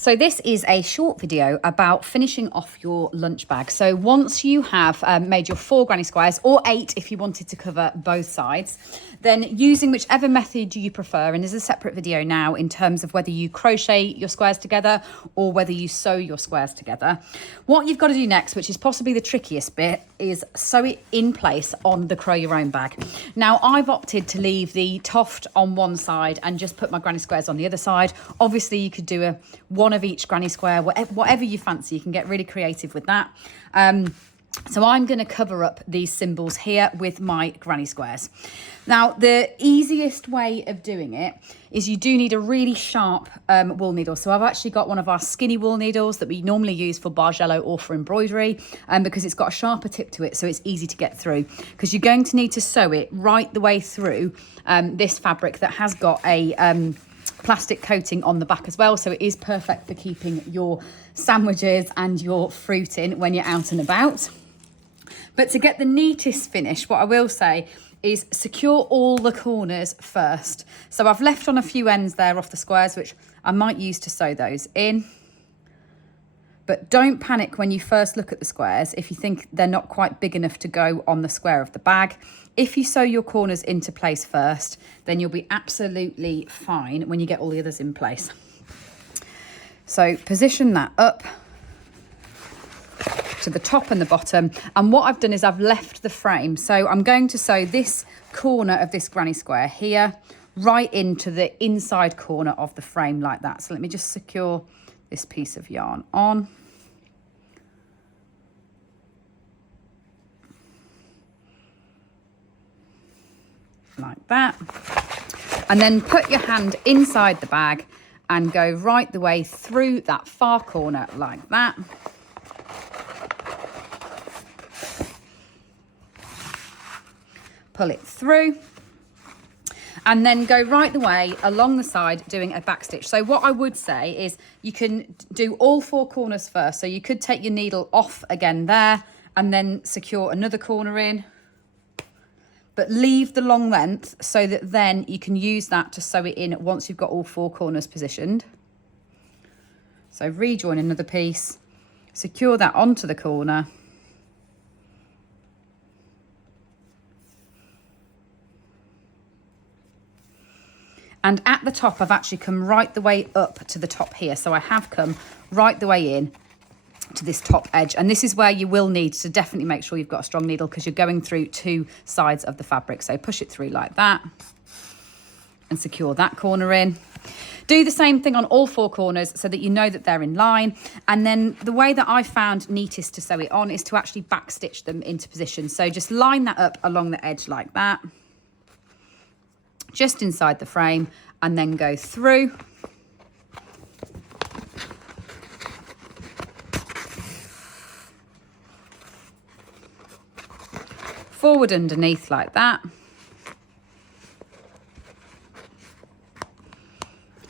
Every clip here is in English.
So this is a short video about finishing off your lunch bag. So once you have made your 4 granny squares, or 8 if you wanted to cover both sides, then using whichever method you prefer, and there's a separate video now in terms of whether you crochet your squares together or whether you sew your squares together. What you've got to do next, which is possibly the trickiest bit, is sew it in place on the Crow Your Own bag. Now I've opted to leave the TOFT on one side and just put my granny squares on the other side. Obviously you could do one of each granny square, whatever you fancy. You can get really creative with that. So I'm going to cover up these symbols here with my granny squares. Now, the easiest way of doing it is you do need a really sharp wool needle. So I've actually got one of our skinny wool needles that we normally use for bargello or for embroidery, because it's got a sharper tip to it, so it's easy to get through. Because you're going to need to sew it right the way through this fabric that has got a plastic coating on the back as well, so it is perfect for keeping your sandwiches and your fruit in when you're out and about. But to get the neatest finish, what I will say is secure all the corners first. So I've left on a few ends there off the squares, which I might use to sew those in. But don't panic when you first look at the squares if you think they're not quite big enough to go on the square of the bag. If you sew your corners into place first, then you'll be absolutely fine when you get all the others in place. So position that up to the top and the bottom. And what I've done is I've left the frame. So I'm going to sew this corner of this granny square here right into the inside corner of the frame like that. So let me just secure this piece of yarn on. Like that. And then put your hand inside the bag and go right the way through that far corner like that. Pull it through. And then go right the way along the side doing a back stitch. So what I would say is you can do all 4 corners first. So you could take your needle off again there and then secure another corner in. But leave the long length so that then you can use that to sew it in once you've got all 4 corners positioned. So rejoin another piece, secure that onto the corner. And at the top, I've actually come right the way up to the top here. So I have come right the way in to this top edge. And this is where you will need to definitely make sure you've got a strong needle because you're going through 2 sides of the fabric. So push it through like that and secure that corner in. Do the same thing on all 4 corners so that you know that they're in line. And then the way that I found neatest to sew it on is to actually back stitch them into position. So just line that up along the edge like that, just inside the frame, and then go through. Forward underneath like that.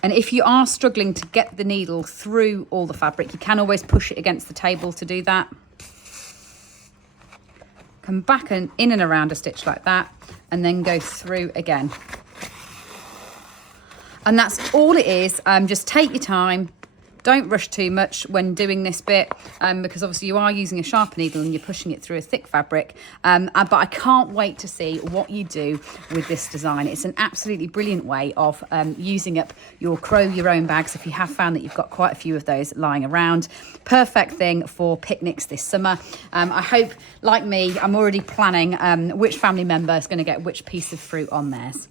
And if you are struggling to get the needle through all the fabric, you can always push it against the table to do that. Come back and in and around a stitch like that, and then go through again. And that's all it is. Just take your time. Don't rush too much when doing this bit, because obviously you are using a sharper needle and you're pushing it through a thick fabric. But I can't wait to see what you do with this design. It's an absolutely brilliant way of using up your Crow Your Own bags if you have found that you've got quite a few of those lying around. Perfect thing for picnics this summer. I hope, like me, I'm already planning which family member is going to get which piece of fruit on theirs.